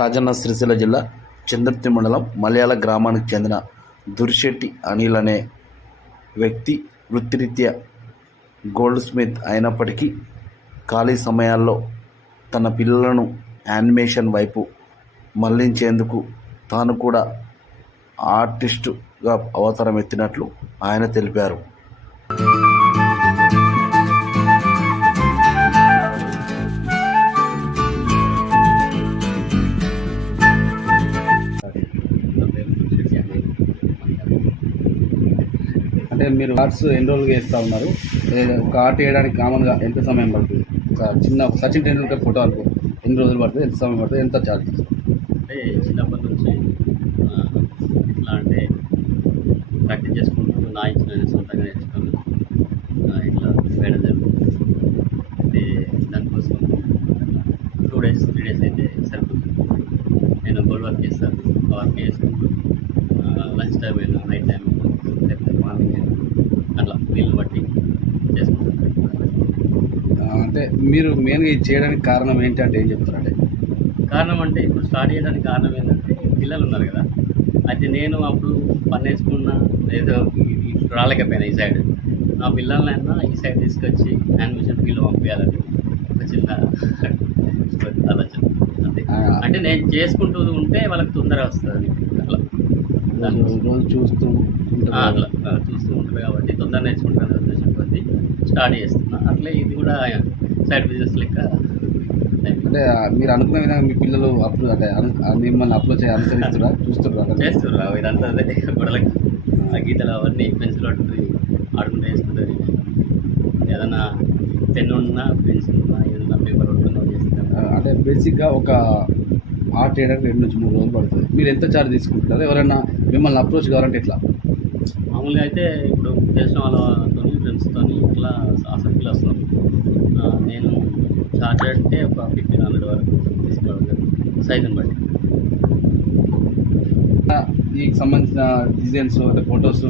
రాజన్న సిరిసిల్ల జిల్లా చంద్రతి మండలం మలయాళ గ్రామానికి చెందిన దురిశెట్టి అనిల్ అనే వ్యక్తి వృత్తిరీత్యా గోల్డ్ స్మిత్ అయినప్పటికీ ఖాళీ సమయాల్లో తన పిల్లలను యానిమేషన్ వైపు మళ్ళించేందుకు తాను కూడా ఆర్టిస్టుగా అవతారం ఎత్తినట్లు ఆయన తెలిపారు. అంటే మీరు కార్డ్స్ ఎన్ని రోజులుగా వేస్తూ ఉన్నారు ఒక ఆర్ట్ వేయడానికి కామన్గా ఎంత సమయం పడుతుంది? ఒక చిన్న సచిన్ టెండూల్కర్ ఫోటో అనుకో ఎన్ని రోజులు పడుతుంది ఎంత సమయం పడుతుంది ఎంత ఛార్జ్ అంటే చిన్నప్పటి నుంచి ఆ, ఎట్లా అంటే ప్రాక్టీస్ చేసుకుంటూ నా ఇచ్చిన సొంతంగా నేర్చుకుని ఇట్లా వేయడం జరుగుతుంది దానికోసం టూ డేస్ త్రీ డేస్ అయితే సరిపోతుంది. నేను గోల్డ్ వర్క్ చేస్తాను వర్క్ చేసుకుంటూ లంచ్ టైం అయినా నైట్ టైం అయినా లేకపోతే మార్నింగ్ అయినా అట్లా వీళ్ళు బట్టి చేసుకుంటాను ఆ, అంటే మీరు మెయిన్గా ఇది చేయడానికి కారణం ఏంటి అంటే ఏం చెప్తారంటే కారణం అంటే ఇప్పుడు స్టార్ట్ చేయడానికి కారణం ఏంటంటే పిల్లలు ఉన్నారు కదా. అయితే నేను అప్పుడు పని నేర్చుకున్న ఏదో రాలేకపోయినా ఈ సైడ్ నా పిల్లలైనా ఈ సైడ్ తీసుకొచ్చి యానిమేషన్ ఫీల్డ్ పంపించాలని ఒక చిన్న ఆలోచన. అంతే. అంటే నేను చేసుకుంటూ ఉంటే వాళ్ళకి తొందరగా వస్తుంది. అట్లా. రోజు చూస్తూ అట్లా. చూస్తూ ఉంటారు కాబట్టి తొందరగా నేర్చుకుంటాను ఉద్దేశం కొద్దీ స్టార్ట్ చేస్తున్నా. అట్లే ఇది కూడా సైడ్ బిజినెస్ లెక్క. అంటే మీరు అనుకున్న విధంగా మీ పిల్లలు అప్లో అంటే మిమ్మల్ని అప్లోడ్ చేయ అనుసరిస్తురా? చూస్తున్నారు చేస్తుర్రు. ఇదంతా అదే గొడవలకి ఆ గీతలు అవన్నీ పెన్సిల్ పట్టుకుని ఆడుకుంటూ వేసుకుంటుంది. ఏదన్నా పెన్ ఉన్నా పెన్సిల్ ఉన్నా ఏదన్నా పేపర్ పట్టుకున్నా చేస్తాను అంటే బేసిక్గా ఒక ఆర్ట్ చేయడానికి రెండు నుంచి మూడు రోజులు పడుతుంది. మీరు ఎంత ఛార్జ్ తీసుకుంటారు ఎవరైనా మిమ్మల్ని అప్రోచ్ కావాలంటే ఎట్లా? మామూలుగా అయితే ఇప్పుడు తెలిసిన వాళ్ళతో ఫ్రెండ్స్తో ఇట్లా ఆసక్తిలో వస్తున్నాం. చార్జ్ అంటే ఒక ఫిఫ్టీన్ హండ్రెడ్ వరకు జరుగుతుంది సైజుని బట్టి దీనికి సంబంధించిన డిజైన్స్ అంటే ఫొటోస్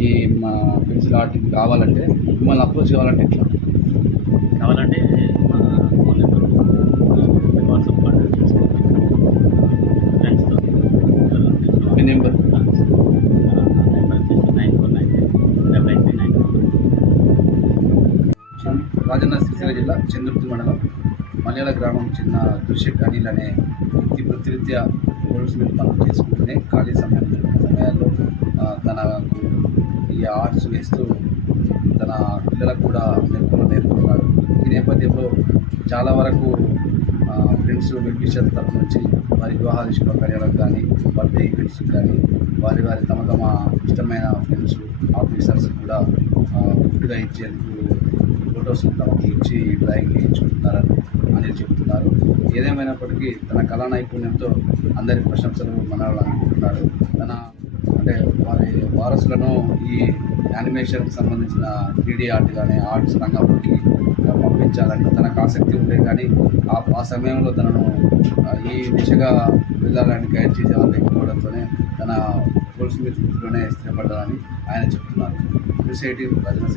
ఈ మా పెన్సిల్ ఆర్ట్ కావాలంటే మిమ్మల్ని అప్రోచ్ కావాలంటే ఎట్లా కావాలంటే మా ఫోన్ నెంబర్ వాట్సాప్ కాంటాక్ట్ చేసుకోండి ఫ్రెండ్స్తో మీ నెంబర్ నెంబర్ వచ్చేసి nine four nine double nine three nine Rajanna Sircilla జిల్లా చంద్రుతి మండలం మలయాళ గ్రామం చిన్న దృశ్యక్ అనిల్ అనే వ్యక్తి వృత్తిరీత్యా గోల్డ్ స్మిత్ పనులు చేసుకుంటూనే ఖాళీ సమయం దొరికిన సమయాల్లో తన తనకు ఈ ఆర్ట్స్ వేస్తూ తన పిల్లలకు కూడా నేర్పులు నేర్పుతున్నాడు. ఈ నేపథ్యంలో చాలా వరకు ఫ్రెండ్స్ వెల్విషర్ తరఫు నుంచి వారి వివాహాల కార్యాలకు కానీ బర్త్డే ఈవెంట్స్ కానీ వారి వారి తమ తమ ఇష్టమైన ఫ్రెండ్స్ ఆఫీసర్స్ కూడా గిఫ్ట్గా ఇచ్చేందుకు ఫొటోస్ తమకు ఇచ్చి డ్రాయింగ్ వేయించుకుంటున్నారని అని చెబుతున్నారు ఏదేమైనప్పటికీ తన కళా నైపుణ్యంతో అందరి ప్రశంసలు మనవాళ్ళు అనుకుంటున్నాడు తన అంటే వారి వారసులను ఈ యానిమేషన్కి సంబంధించిన త్రీడీ ఆర్ట్ కానీ ఆర్ట్స్ రంగంలోకి పంపించాలని తనకు ఆసక్తి ఉండే కానీ ఆ ఆ సమయంలో తనను ఈ దిశగా వెళ్ళాలని గైడ్ చేసే వాళ్ళు లేకపోవడంతోనే తన గోల్డ్ స్మిత్ వృత్తిలోనే స్థిరపడ్డారని ఆయన చెప్తున్నారు. క్రిసేటివ్ రజన